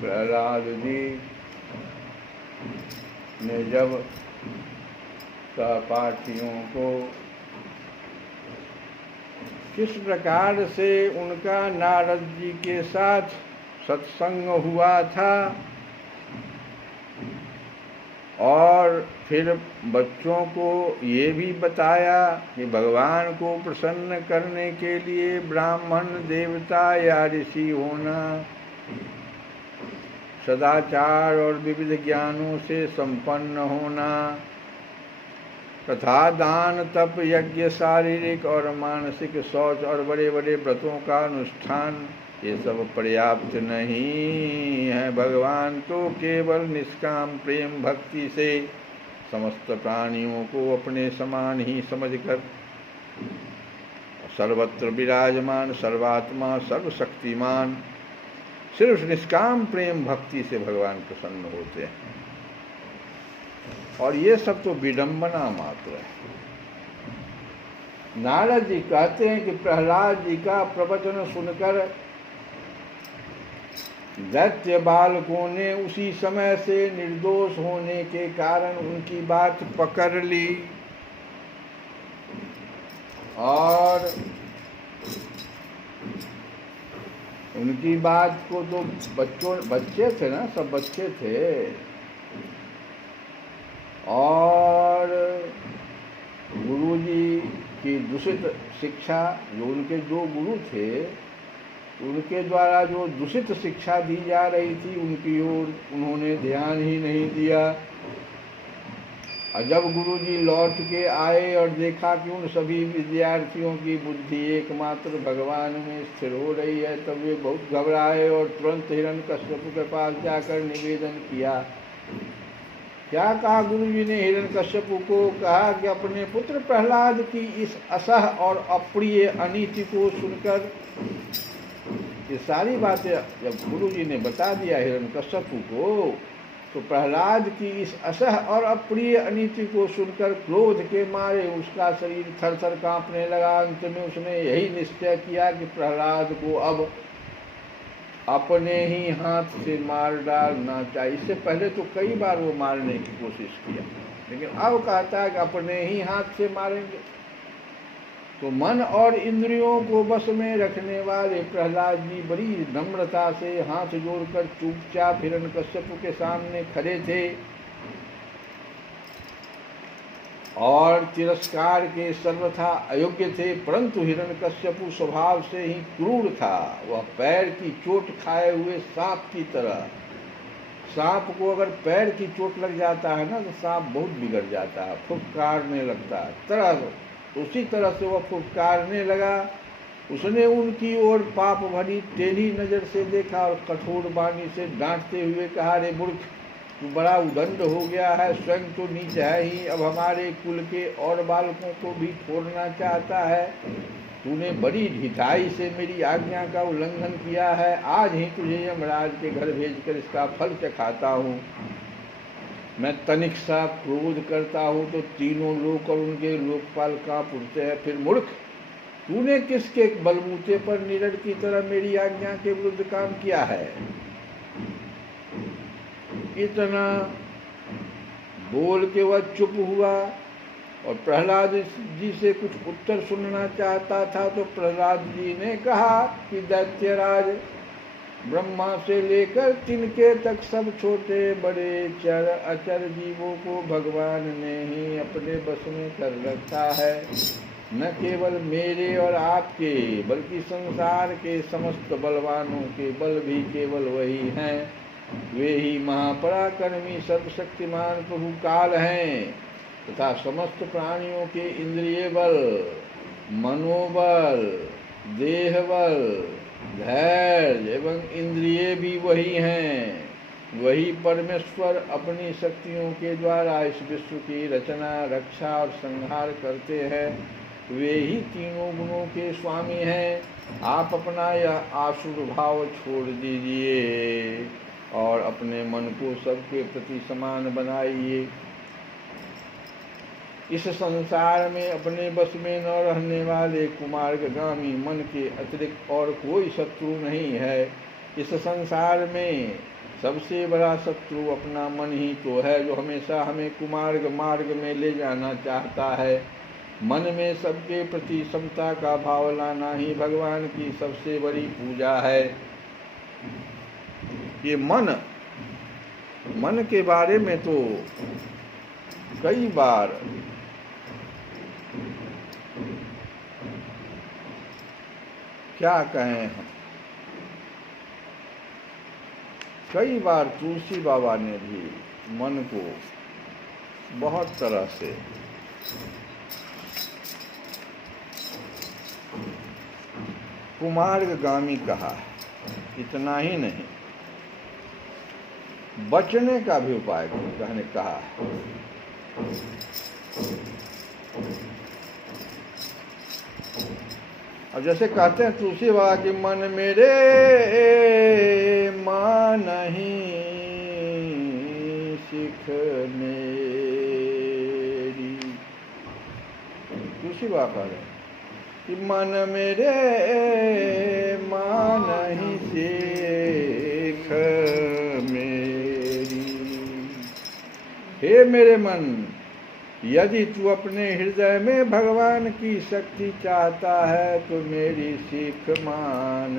प्रहलाद जी ने जब सहपाठियों को किस प्रकार से उनका नारद जी के साथ सत्संग हुआ था और फिर बच्चों को ये भी बताया कि भगवान को प्रसन्न करने के लिए ब्राह्मण, देवता या ऋषि होना, सदाचार और विविध ज्ञानों से संपन्न होना तथा दान, तप, यज्ञ, शारीरिक और मानसिक शौच और बड़े बड़े व्रतों का अनुष्ठान, ये सब पर्याप्त नहीं है। भगवान तो केवल निष्काम प्रेम भक्ति से समस्त प्राणियों को अपने समान ही समझकर सर्वत्र विराजमान, सर्वात्मा, सर्वशक्तिमान, सिर्फ निष्काम प्रेम भक्ति से भगवान प्रसन्न होते हैं। और ये सब तो विडंबना मात्र है। नारद जी कहते हैं कि प्रहलाद जी का प्रवचन सुनकर दैत्य बालकों ने उसी समय से निर्दोष होने के कारण उनकी बात पकड़ ली और उनकी बात को तो बच्चे थे ना, सब बच्चे थे, और गुरुजी की दूषित शिक्षा, जो उनके जो गुरु थे उनके द्वारा जो दूषित शिक्षा दी जा रही थी उनकी ओर उन्होंने ध्यान ही नहीं दिया। और जब गुरुजी लौट के आए और देखा कि उन सभी विद्यार्थियों की बुद्धि एकमात्र भगवान में स्थिर हो रही है, तब वे बहुत घबराए और तुरंत हिरण्यकश्यप के पास जाकर निवेदन किया। क्या कहा गुरुजी ने? हिरण्यकश्यप को कहा कि अपने पुत्र प्रहलाद की इस असह और अप्रिय अनीति को सुनकर, ये सारी बातें जब गुरुजी ने बता दिया हिरण्यकश्यप को, तो प्रहलाद की इस असह और अप्रिय अनीति को सुनकर क्रोध के मारे उसका शरीर थर थर कांपने लगा। अंत में उसने यही निश्चय किया कि प्रहलाद को अब अपने ही हाथ से मार डालना चाहिए। इससे पहले तो कई बार वो मारने की कोशिश किया, लेकिन अब कहता है कि अपने ही हाथ से मारेंगे। तो मन और इंद्रियों को बस में रखने वाले प्रहलाद जी बड़ी नम्रता से हाथ जोड़कर चुपचाप हिरण्यकश्यप के सामने खड़े थे और तिरस्कार के सर्वथा अयोग्य थे। परंतु हिरण्यकश्यप स्वभाव से ही क्रूर था। वह पैर की चोट खाए हुए सांप की तरह, सांप को अगर पैर की चोट लग जाता है ना तो सांप बहुत बिगड़ जाता है, फुफकारने लगता है। उसी तरह से वह फुफकारने लगा। उसने उनकी ओर पाप भरी टेढ़ी नजर से देखा और कठोर वाणी से डांटते हुए कहा, रे मूर्ख, तू बड़ा उदंड हो गया है, स्वयं तो नीच है ही, अब हमारे कुल के और बालकों को भी छोड़ना चाहता है। तूने बड़ी ढिठाई से मेरी आज्ञा का उल्लंघन किया है। आज ही तुझे यमराज के घर भेजकर इसका फल चखाता हूँ। मैं तनिक सा क्रोध करता हूँ तो तीनों लोक और उनके लोकपाल कांप उठते हैं। फिर मूर्ख, तूने किसके बलबूते पर निडर की तरह मेरी आज्ञा के विरुद्ध काम किया है? इतना बोल के वह चुप हुआ और प्रहलाद जी से कुछ उत्तर सुनना चाहता था। तो प्रहलाद जी ने कहा कि दैत्यराज, ब्रह्मा से लेकर तिनके तक सब छोटे बड़े चर अचर जीवों को भगवान ने ही अपने बस में कर रखा है। न केवल मेरे और आपके बल्कि संसार के समस्त बलवानों के बल भी केवल वही हैं। वे ही महापराक्रमी सर्वशक्तिमान प्रभु काल हैं तथा समस्त प्राणियों के इंद्रिय बल, मनोबल, देह बल, धैर्य एवं इंद्रिय भी वही हैं। वही परमेश्वर अपनी शक्तियों के द्वारा इस विश्व की रचना, रक्षा और संहार करते हैं। वे ही तीनों गुणों के स्वामी हैं। आप अपना यह आसुर भाव छोड़ दीजिए और अपने मन को सबके प्रति समान बनाइए। इस संसार में अपने बस में न रहने वाले कुमार्गामी मन के अतिरिक्त और कोई शत्रु नहीं है। इस संसार में सबसे बड़ा शत्रु अपना मन ही तो है, जो हमेशा हमें कुमार्ग मार्ग में ले जाना चाहता है। मन में सबके प्रति समता का भाव लाना ही भगवान की सबसे बड़ी पूजा है। ये मन मन के बारे में तो कई बार क्या कहें हम, कई बार तुलसी बाबा ने भी मन को बहुत तरह से कुमार्गगामी कहा। इतना ही नहीं, बचने का भी उपाय कहने कहा। अब जैसे कहते हैं तुलसी बाबा कि मन मेरे मानहि सिख मेरी, तुलसी बाबा कह रहे हैं कि मन मेरे मानहि सिख मेरी। हे मेरे मन, यदि तू अपने हृदय में भगवान की शक्ति चाहता है तो मेरी सीख मान।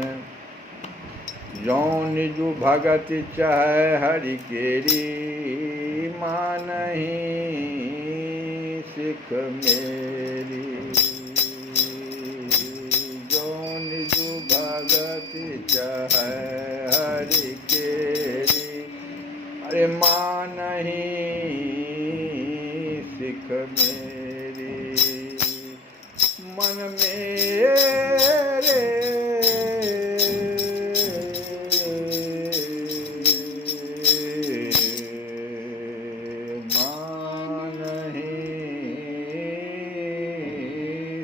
जौन निजु भगत चाहे हरि केरी, मानहि सिख मेरी। जौन निजु भगत चाहे हरि केरी, अरे मानहि सिख मेरी। मन मेरे मानहि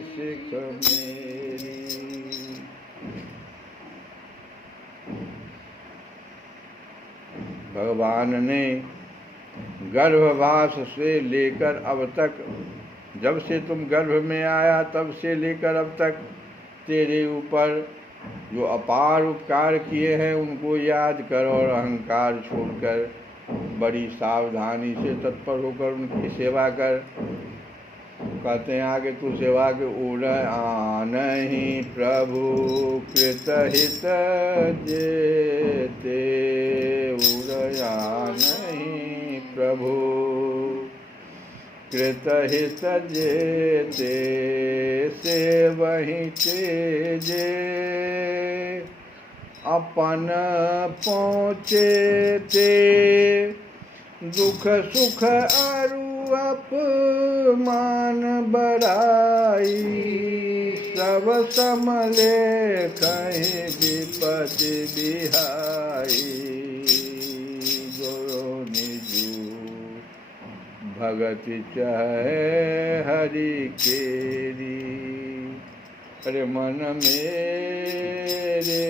सिख मेरी। भगवान ने गर्भवास से लेकर अब तक, जब से तुम गर्भ में आया तब से लेकर अब तक तेरे ऊपर जो अपार उपकार किए हैं उनको याद कर और अहंकार छोड़कर बड़ी सावधानी से तत्पर होकर उनकी सेवा कर। कहते हैं आगे, तू सेवा के उड़ आनहि प्रभु कृत हित जेते। उड़ आनहि प्रभु कृत हित जेते, से वही तेजे अपन पहुँचे ते। दुख सुख अरु अपमान बड़ाई, सब समले कहीं विपति बिहाई। जो निजु भगति चाहे हरि केरी, अरे मन मेरे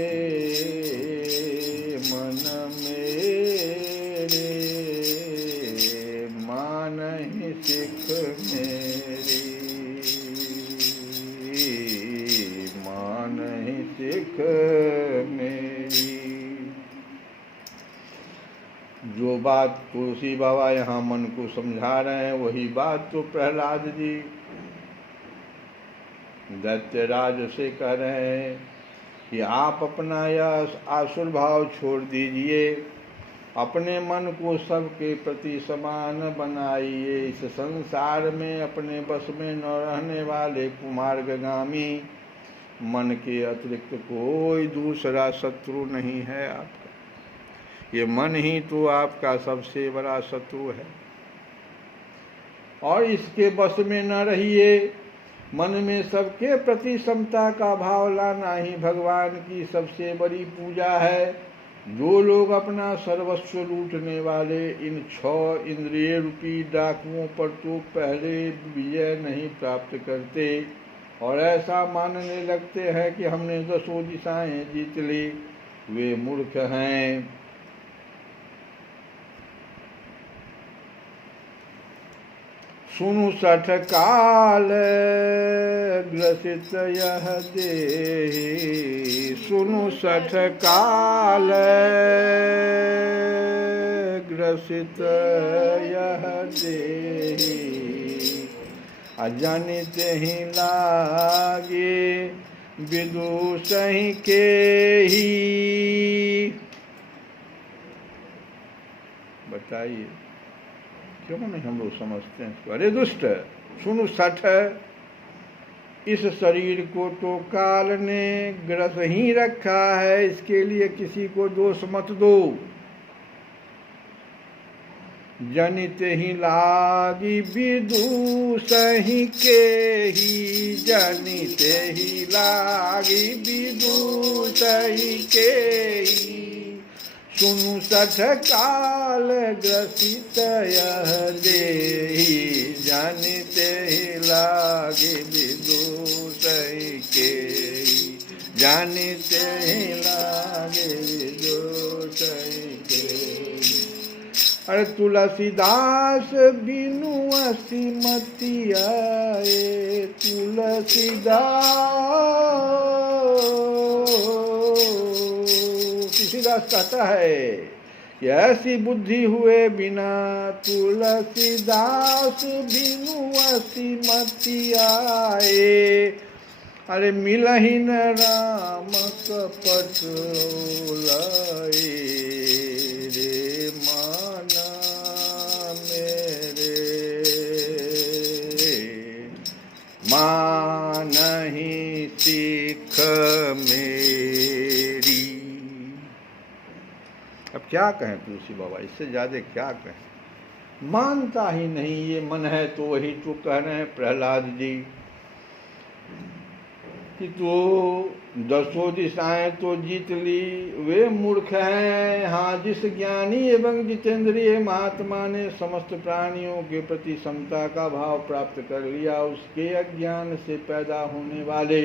मानहि सिख मेरी। मानहि सिख मेरी। जो बात तुलसी बाबा यहाँ मन को समझा रहे हैं वही बात तो प्रहलाद जी दैत्यराज से कह रहे हैं कि आप अपना यह आसुर भाव छोड़ दीजिए, अपने मन को सबके प्रति समान बनाइए। इस संसार में अपने बस में न रहने वाले कुमार्गगामी मन के अतिरिक्त कोई दूसरा शत्रु नहीं है आपका। ये मन ही तो आपका सबसे बड़ा शत्रु है और इसके बस में न रहिए। मन में सबके प्रति समता का भाव लाना ही भगवान की सबसे बड़ी पूजा है। जो लोग अपना सर्वस्व लूटने वाले इन 6 इंद्रिय रूपी डाकुओं पर तो पहले विजय नहीं प्राप्त करते और ऐसा मानने लगते हैं कि हमने 10 दिशाएं जीत ली, वे मूर्ख हैं। सुनु 60 काल ग्रसित यह देहि। सुनु 60 काल ग्रसित यह देहि। अजनित ही लागे विदुषहि केहि। बताइए, क्यों नहीं हम लोग समझते हैं? अरे दुष्ट, सुन सठ, इस शरीर को तो काल ने ग्रस ही रखा है, इसके लिए किसी को दोष मत दो। जनित ही लागी विदुषहि के ही, जनित ही लागी विदुषहि के ही। सुनु सठ काल ग्रसित यह देहि, जनित ही लागी विदुषहि के ही, जनित ही लागी विदुषहि के ही। अरे तुलसीदास बिनु असीमति आए, तुलसीदास कहता है कि ऐसी बुद्धि हुए बिना, तुलसीदास बिनु असीमति आए। अरे मिलहि न राम कपट लाए, रे माना मेरे, मानहि सीख मेरी। अब क्या कहें तुलसी बाबा, इससे ज्यादा क्या कहें? मानता ही नहीं, ये मन है तो वही तो कह रहे हैं प्रहलाद जी कि तो दसों दिशाएं तो जीत ली, वे मूर्ख हैं। हाँ, जिस ज्ञानी एवं जितेंद्रिय महात्मा ने समस्त प्राणियों के प्रति समता का भाव प्राप्त कर लिया, उसके अज्ञान से पैदा होने वाले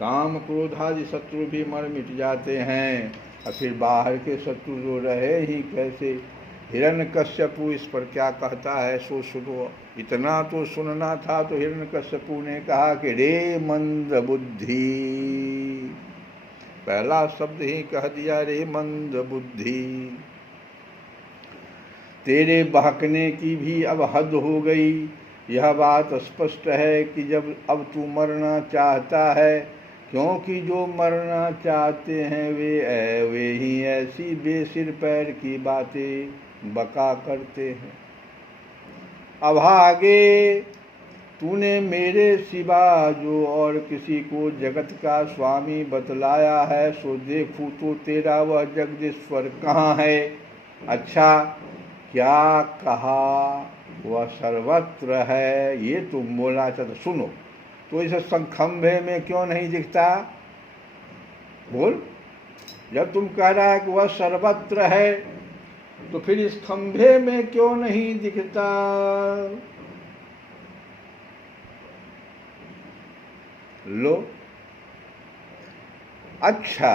काम क्रोध आदि शत्रु भी मर मिट जाते हैं। और फिर बाहर के शत्रु जो रहे ही कैसे। हिरण्यकश्यपु इस पर क्या कहता है सो सुनो। इतना तो सुनना था तो हिरण्यकश्यपु ने कहा कि रे मंद बुद्धि, पहला शब्द ही कह दिया, रे मंद बुद्धि, तेरे बहकने की भी अब हद हो गई। यह बात स्पष्ट है कि जब अब तू मरना चाहता है, क्योंकि जो मरना चाहते हैं वे ही ऐसी बेसिर पैर की बातें बका करते हैं। अभागे, तूने मेरे सिवा जो और किसी को जगत का स्वामी बतलाया है, सो देखूं तो तेरा वह जगदीश्वर कहाँ है? अच्छा, क्या कहा? वह सर्वत्र है, ये तुम बोलना चाहते। सुनो, तो इस खंभे में क्यों नहीं दिखता? बोल, जब तुम कह रहा है कि वह सर्वत्र है, तो फिर इस खंभे में क्यों नहीं दिखता? लो, अच्छा,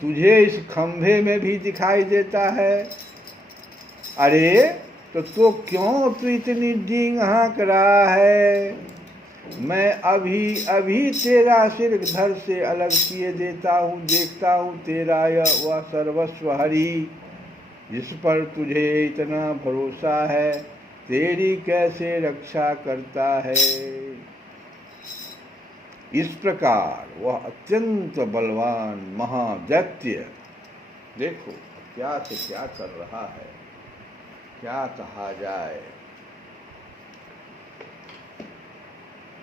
तुझे इस खंभे में भी दिखाई देता है? अरे तो क्यों तू इतनी डींग हाँक रहा है? मैं अभी अभी तेरा सिर धड़ से अलग किए देता हूँ, देखता हूँ तेरा वह सर्वस्व हरि, जिस पर तुझे इतना भरोसा है, तेरी कैसे रक्षा करता है। इस प्रकार वह अत्यंत बलवान महादैत्य, देखो क्या से क्या कर रहा है, क्या कहा जाए।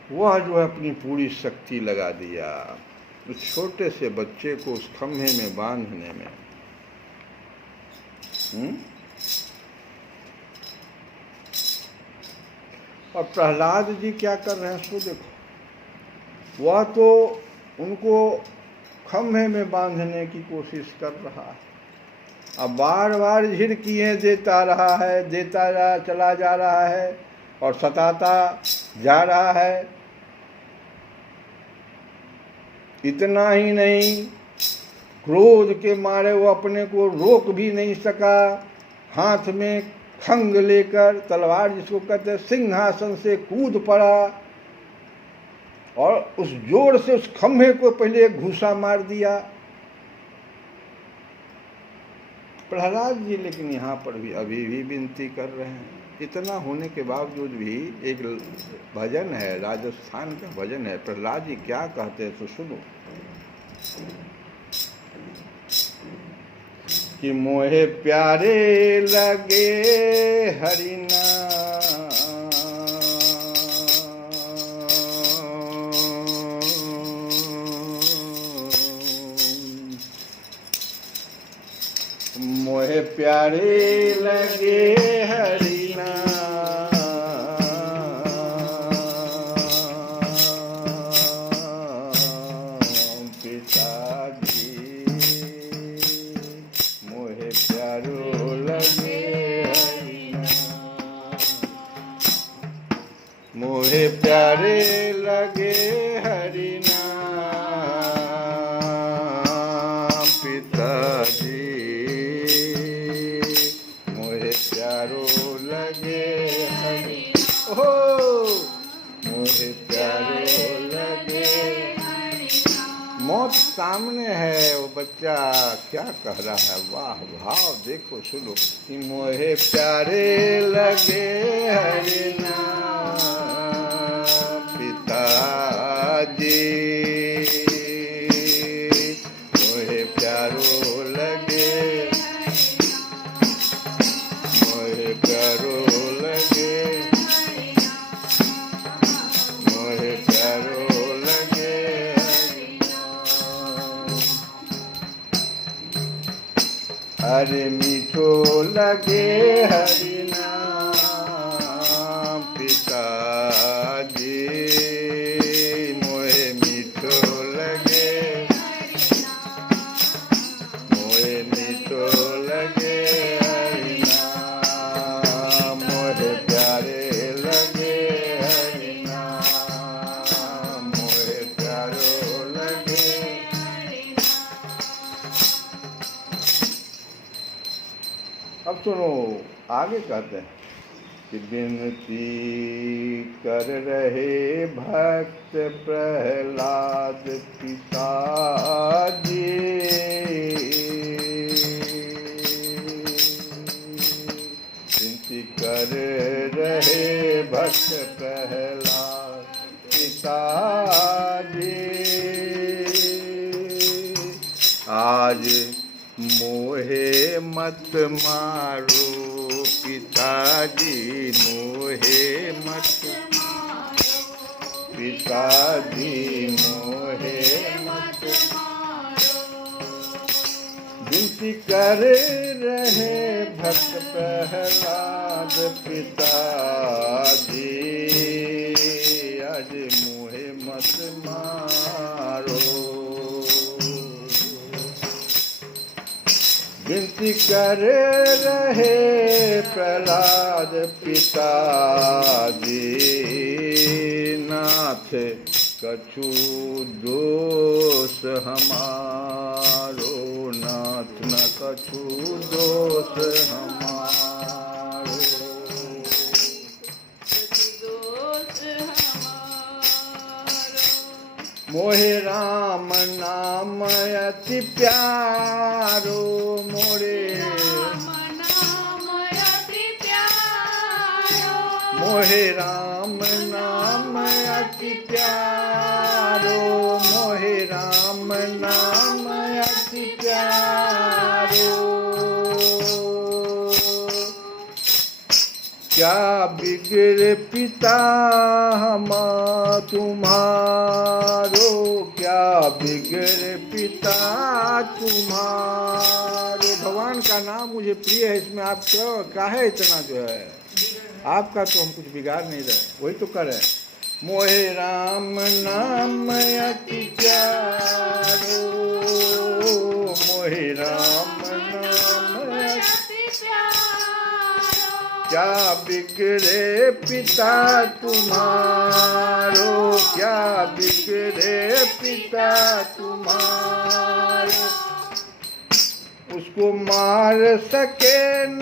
वह जो है अपनी पूरी शक्ति लगा दिया उस छोटे से बच्चे को उस खंभे में बांधने में। और प्रहलाद जी क्या कर रहे हैं सो देखो। वह तो उनको खंभे में बांधने की कोशिश कर रहा है, अब बार बार झिड़कियाँ देता रहा है, चला जा रहा है और सताता जा रहा है। इतना ही नहीं, क्रोध के मारे वो अपने को रोक भी नहीं सका, हाथ में खंग लेकर, तलवार जिसको कहते हैं, सिंहासन से कूद पड़ा और उस जोर से उस खंभे को पहले एक घूसा मार दिया प्रहलाद जी। लेकिन यहाँ पर भी अभी भी विनती कर रहे हैं। इतना होने के बावजूद भी एक भजन है, राजस्थान का भजन है, प्रहलाद जी क्या कहते हैं तो सुनो। कि मोहे प्यारे लगे हरि नाम, मोहे प्यारे लगे हरि नाम, पिताजी मोहे प्यारो लगे हरि नाम, मोहे प्यारे लगे हरि नाम, पिताजी मोहे प्यारो लगे हरि, ओ मोहे प्यारो लगे। मौत सामने है, वो बच्चा क्या कह रहा है, वाह भाव देखो सुनो। कि मोहे प्यारे लगे हरि नाम, पिताजी मोहे प्यारो लगे, मोहे प्यारो लगे, मोहे प्यारो लगे। अरे मीठो लगे हरि नाम, पिताजी मोहे मीठो लगे, मोहे मीठो लगे हरि नाम, मोहे प्यारे लगे हरि नाम, मोहे प्यारो लगे। अब सुनो आगे कहते हैं कि विनती कर रहे भक्त प्रहलाद पिताजी, विनती कर रहे भक्त प्रहलाद पिताजी, आज मोहे मत मारो पिताजी, मोहे मत मारो पिताजी, मोहे मत मारो। विनती कर रहे भक्त प्रहलाद पिताजी, आज मोहे मत मारो। विनती कर रहे प्रहलाद पिताजी, नाथ कछु दोष हमारो, नाथ न कछु दोष हमारो, मोहे राम नाम अति प्यारो, मोरे मोहे राम नाम अति प्यारो, मोहे राम नाम अति प्यारो। क्या बिगड़ पिता हम तुम्हारो, क्या बिगड़ पिता तुम्हारो। भगवान का नाम मुझे प्रिय है, इसमें आप क्यों काहे इतना जो है, आपका तो हम कुछ बिगाड़ नहीं रहे, वही तो कर रहे। मोहे राम नाम अति प्यारो, मोहे राम नाम अति प्यारो। क्या बिगड़े पिता तुम्हारो, क्या बिगड़े पिता तुम्हारो। उसको मार सके न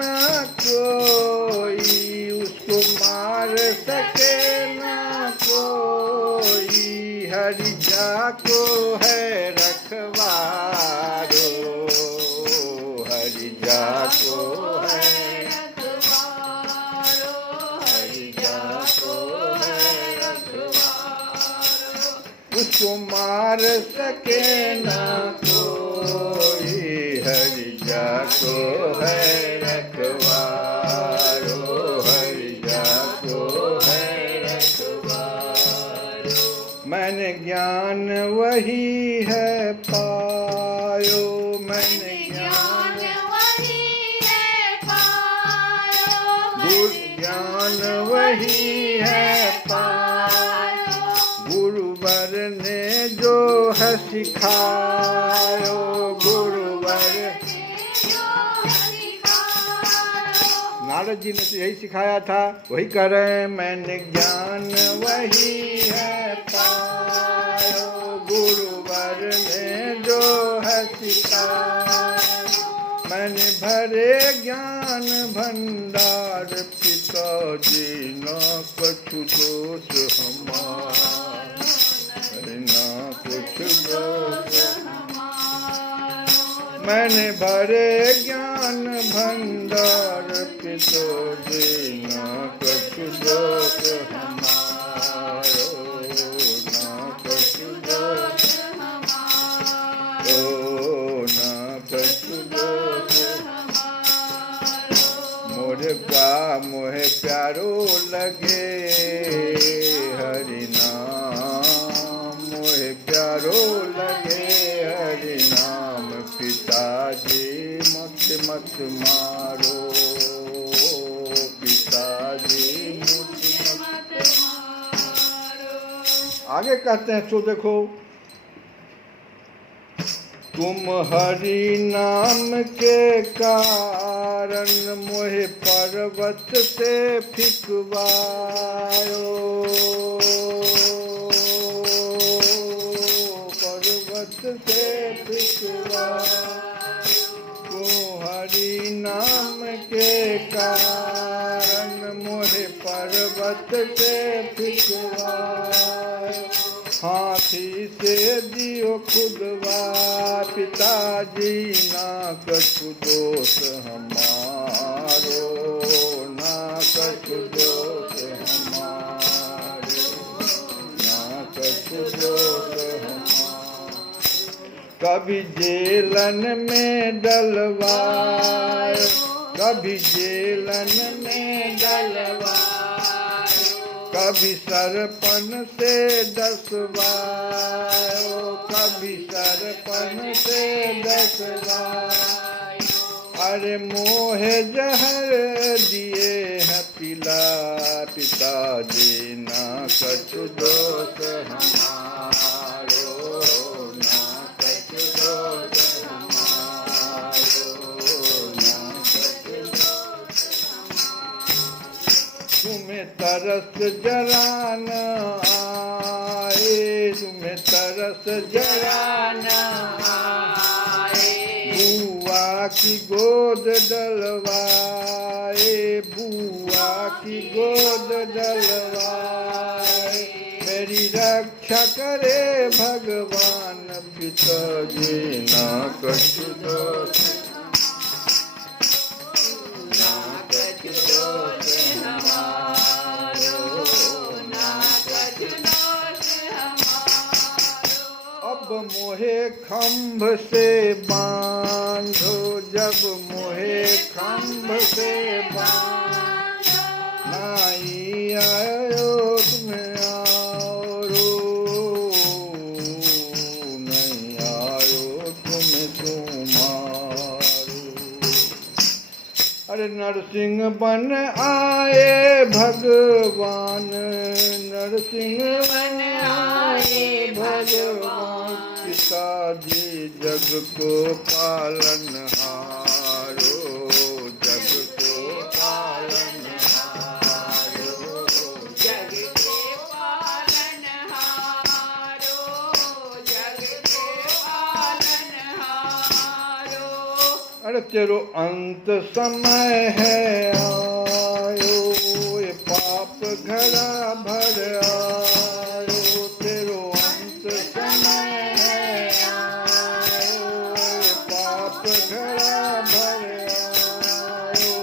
कोई, उसको मार सके न कोई, हरि जाको है रखवारो, हरि जाको है रखवारो, हरि जाको है रखवारो। उसको मार सके न कोई, हरि जाको है रखवारो, हरि जाको है रखवारो। मैंने ज्ञान वही है पायो, मैंने ज्ञान वही है पायो, ज्ञान वही है पायो। गुरुवर ने जो है सिखायो, गुरुवर नारद जी ने तो यही सिखाया था, वही कह रहे हैं। मैंने ज्ञान वही है पायो, गुरुवर ने जो है सिखाया। मैंने भरे ज्ञान भंडार, पिताजी न कछु दोष हमारा, न कुछ दोष। मैंने भरे ज्ञान भंडार, पिताजी न कछु दोष हमारो, न कछु दोष हमारो, न कछु दोष हमारो। मोरे का मोहे प्यारो लगे हरि नाम, मोहे प्यारो लगे हरि नाम। पिताजी मत मत मारो, पिताजी मत मत मारो। आगे कहते हैं, सो देखो, तुम हरि नाम के कारण मोहे पर्वत से फिकवायो, पर्वत से फिकवायो। तुम हरि नाम के कारण मोहे पर्वत से फिकवायो। हाथी से दियो खुदवा, पिताजी ना कछु दोष हमारो, ना कछु दोष हमारो, ना कछु दोष हमारो। कभी जेलन में डलवायो, कभी जेलन में डलवायो। कभी सरपन से डसवायो, कभी सरपन से डसवायो। अरे मोहे जहर दिए हैं पिला, पिताजी ना कछु दोष हमारो, ना कछु दोष हमारो, ना कछु दोष हमारो। तुम्हें तरस जरा न आए, तुम्हें तरस जरा न आए। बुआ की गोद डलवाए, बुआ की गोद डलवाए। मेरी रक्षा करे भगवान, पिताजी ना कछु दोष, ना कछु दोष हमारो, ना कछु दोष हमारो। अब मोहे खम्भ से बांधो, जब मोहे खम्भ से बांधो। नाई आयो तुम आओ, नहीं आयो तुम मारो। अरे नरसिंह बन आए भगवान, नरसिंह बन आए भगवान। पिताजी जग को पालनहारो, जग को पालनहारो, जग के पालनहारो, जग के पालनहारो। अरे तेरो अंत समय है आयो, ये पाप घड़ा भर आयो। तेरो अंत समय है आयो, ये पाप घड़ा भर आयो।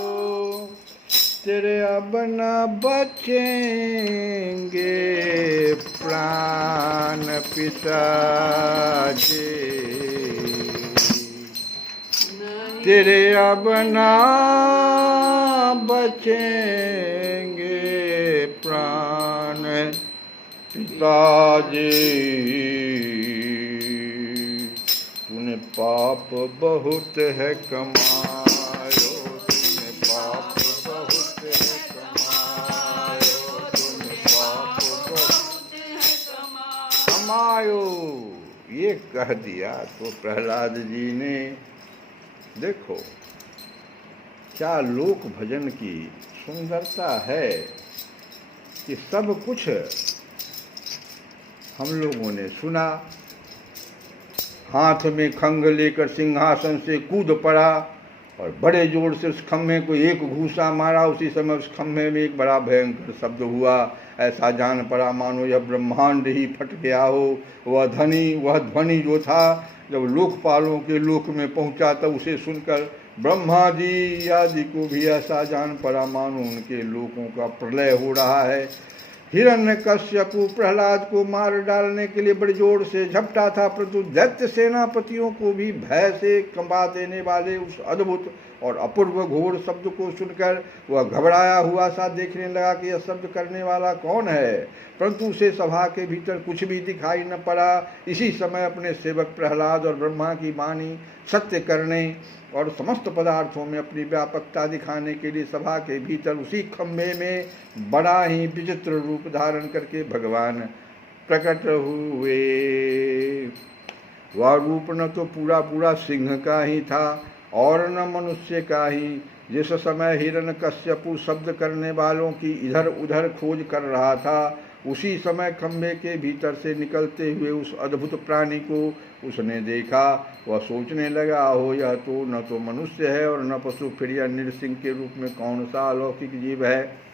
तेरे अब न बचेंगे प्राण पिताजी, नहीं तेरे अब ना बचेंगे प्राण पिताजी, तूने पाप बहुत है कमायो, तूने पाप बहुत है कमायो, तूने पाप बहुत है कमायो। ये कह दिया तो प्रहलाद जी ने, देखो क्या लोक भजन की सुंदरता है कि सब कुछ हम लोगों ने सुना। हाथ में खंग लेकर सिंहासन से कूद पड़ा और बड़े जोर से उस खम्भे को एक घूसा मारा। उसी समय उस खम्भे में एक बड़ा भयंकर शब्द हुआ। ऐसा जान पड़ा मानो यह ब्रह्मांड ही फट गया हो। वह ध्वनि जो था जब लोकपालों के लोक में पहुंचा तब उसे सुनकर ब्रह्मा जी आदि को भी ऐसा जान पड़ा मानो उनके लोकों का प्रलय हो रहा है। हिरण्यकश्यपु प्रहलाद को मार डालने के लिए बड़े जोर से झपटा था, परंतु दैत्य सेनापतियों को भी भय से कंपा देने वाले उस अद्भुत और अपूर्व घोर शब्द को सुनकर वह घबराया हुआ सा देखने लगा कि यह शब्द करने वाला कौन है, परंतु उसे सभा के भीतर कुछ भी दिखाई न पड़ा। इसी समय अपने सेवक प्रहलाद और ब्रह्मा की वाणी सत्य करने और समस्त पदार्थों में अपनी व्यापकता दिखाने के लिए सभा के भीतर उसी खम्भे में बड़ा ही विचित्र रूप धारण करके भगवान प्रकट हुए। वह रूप न तो पूरा पूरा सिंह का ही था और न मनुष्य का ही। जिस समय हिरण्यकश्यपु शब्द करने वालों की इधर उधर खोज कर रहा था, उसी समय खम्भे के भीतर से निकलते हुए उस अद्भुत प्राणी को उसने देखा। वह सोचने लगा, हो यह तो न तो मनुष्य है और न पशु, फिर यह नृसिंह के रूप में कौन सा अलौकिक जीव है।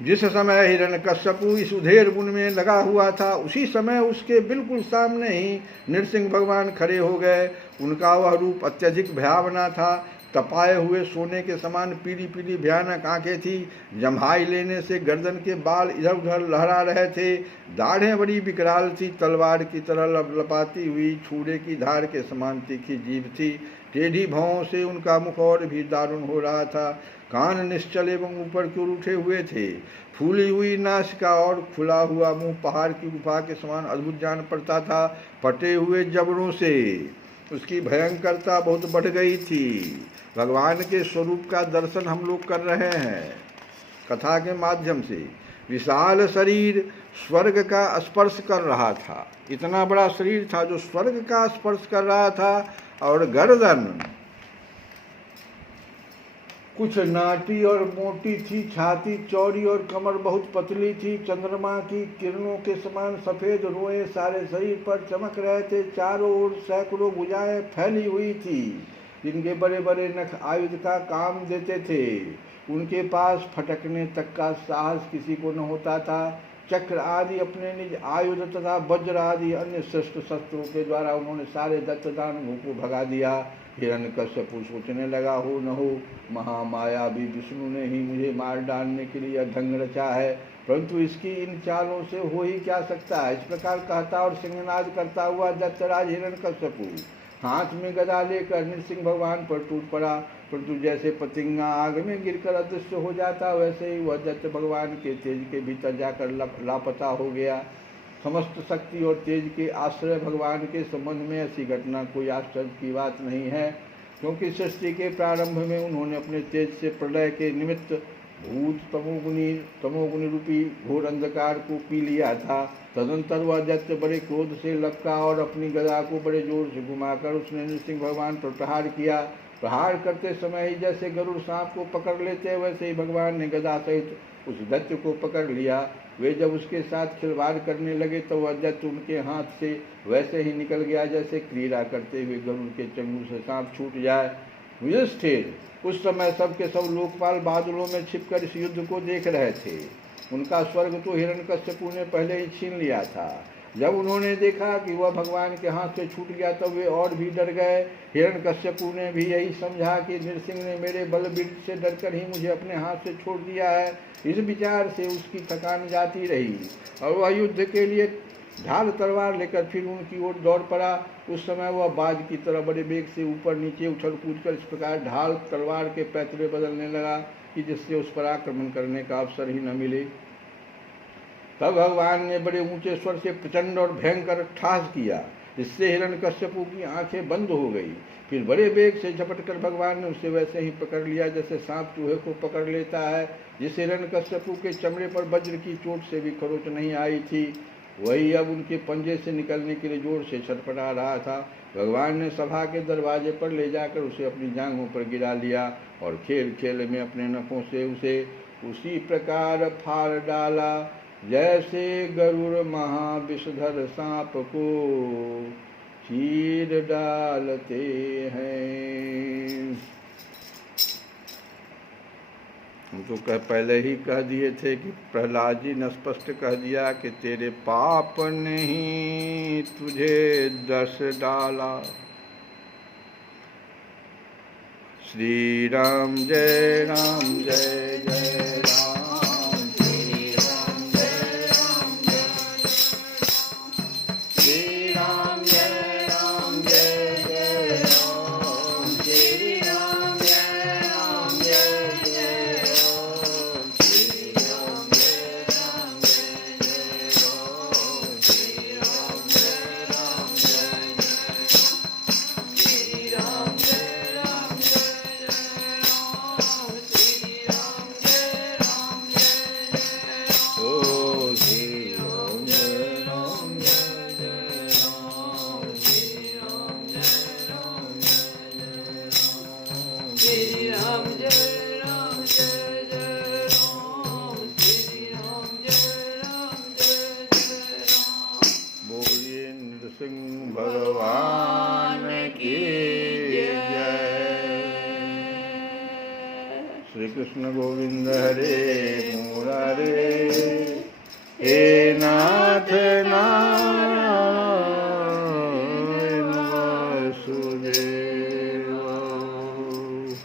जिस समय हिरण्यकश्यपु इस उधेर बुन में लगा हुआ था, उसी समय उसके बिल्कुल सामने ही नृसिंह भगवान खड़े हो गए। उनका वह रूप अत्यधिक भयावना था। तपाए हुए सोने के समान पीली पीली भयानक आंखें थी। जम्हाई लेने से गर्दन के बाल इधर उधर लहरा रहे थे। दाढ़ें बड़ी विकराल थी, तलवार की तरह लपलपाती हुई छुरे की धार के समान तीखी जीभ थी। टेढ़ी भौं से उनका मुख और भी दारुण हो रहा था। कान निश्चल एवं ऊपर की ओर उठे हुए थे। फूली हुई नासिका और खुला हुआ मुंह पहाड़ की गुफा के समान अद्भुत जान पड़ता था। फटे हुए जबड़ों से उसकी भयंकरता बहुत बढ़ गई थी। भगवान के स्वरूप का दर्शन हम लोग कर रहे हैं कथा के माध्यम से। विशाल शरीर स्वर्ग का स्पर्श कर रहा था। इतना बड़ा शरीर था जो स्वर्ग का स्पर्श कर रहा था। और गर्दन कुछ नाटी और मोटी थी, छाती चौड़ी और कमर बहुत पतली थी। चंद्रमा की किरणों के समान सफेद रोए सारे शरीर पर चमक रहे थे। चारों ओर सैकड़ों भुजाएं फैली हुई थी, जिनके बड़े बड़े नख आयुध का काम देते थे। उनके पास फटकने तक का साहस किसी को न होता था। चक्र आदि अपने निज आयुध तथा वज्र आदि अन्य श्रेष्ठ शस्त्रों के द्वारा उन्होंने सारे दत्तदानवों को भगा दिया। हिरण्यकश्यपु सोचने लगा, हो न हो महामायावी विष्णु ने ही मुझे मार डालने के लिए ढंग रचा है, परंतु इसकी इन चालों से हो ही क्या सकता है। इस प्रकार कहता और सिंहनाद करता हुआ दत्तराज हिरण्यकश्यपु हाथ में गदा लेकर नृसिंह भगवान पर टूट पड़ा, परंतु जैसे पतिंगा आग में गिरकर अदृश्य हो जाता, वैसे ही वह दत्त भगवान के तेज के भीतर जाकर लापता हो गया। समस्त शक्ति और तेज के आश्रय भगवान के संबंध में ऐसी घटना कोई आश्चर्य की बात नहीं है, क्योंकि सृष्टि के प्रारंभ में उन्होंने अपने तेज से प्रलय के निमित्त भूत तमोगुनी रूपी घोर अंधकार को पी लिया था। तदंतर वह दैत्य बड़े क्रोध से लपका और अपनी गदा को बड़े जोर से घुमाकर उसने नृसिंह भगवान पर प्रहार किया। प्रहार करते समय ही जैसे गरुड़ सांप को पकड़ लेते, वैसे ही भगवान ने गदा सहित उस दैत्य को पकड़ लिया। वे जब उसके साथ खिलवाड़ करने लगे तो वह दैत्य उनके हाथ से वैसे ही निकल गया जैसे क्रीड़ा करते हुए गरुड़ के चंगुल से सांप छूट जाए। युधिष्ठिर उस समय सब के सब लोकपाल बादलों में छिपकर इस युद्ध को देख रहे थे। उनका स्वर्ग तो हिरण्यकश्यपु ने पहले ही छीन लिया था। जब उन्होंने देखा कि वह भगवान के हाथ से छूट गया तब वे और भी डर गए। हिरण्यकश्यपु ने भी यही समझा कि नृसिंह ने मेरे बलबीर से डरकर ही मुझे अपने हाथ से छोड़ दिया है। इस विचार से उसकी थकान जाती रही और वह युद्ध के लिए ढाल तलवार लेकर फिर उनकी ओर दौड़ पड़ा। उस समय वह बाज की तरह बड़े वेग से ऊपर नीचे उछल कूद कर इस प्रकार ढाल तलवार के पैतरे बदलने लगा कि जिससे उस पर आक्रमण करने का अवसर ही न मिले। तब भगवान ने बड़े ऊंचे स्वर से प्रचंड और भयंकर ठास किया, जिससे हिरण्यकश्यपु की आंखें बंद हो गई। फिर बड़े वेग से झपट कर भगवान ने उसे वैसे ही पकड़ लिया जैसे सांप चूहे को पकड़ लेता है। जिस हिरण्यकश्यपु के चमड़े पर वज्र की चोट से भी खरोच नहीं आई थी, वही अब उनके पंजे से निकलने के लिए जोर से छटपटा रहा था। भगवान ने सभा के दरवाजे पर ले जाकर उसे अपनी जांघों पर गिरा लिया और खेल खेल में अपने नखों से उसे उसी प्रकार फाड़ डाला जैसे गरुड़ महाविषधर सांप को चीर डालते हैं। हम तो पहले ही कह दिए थे कि प्रहलाद जी ने स्पष्ट कह दिया कि तेरे पाप ने ही तुझे दस डाला। श्री राम जय राम जय जय राम, श्री राम जय राम श्री राम जय राम जय जय राम, श्री राम जय राम जय जय राम, श्री राम जय राम जय जय राम, श्री राम जय राम जय जय, श्री राम जय राम जय जय राम, श्री राम जय राम जय जय राम, ओ श्री राम जय राम जय जय राम, श्री राम जय राम जय जय राम, श्री राम जय राम जय जय राम, श्री राम जय राम जय जय राम। बोलिए नृसिंह भगवान की जय। श्री कृष्ण गोविंद हरे मुरारे, हे नाथ नारायण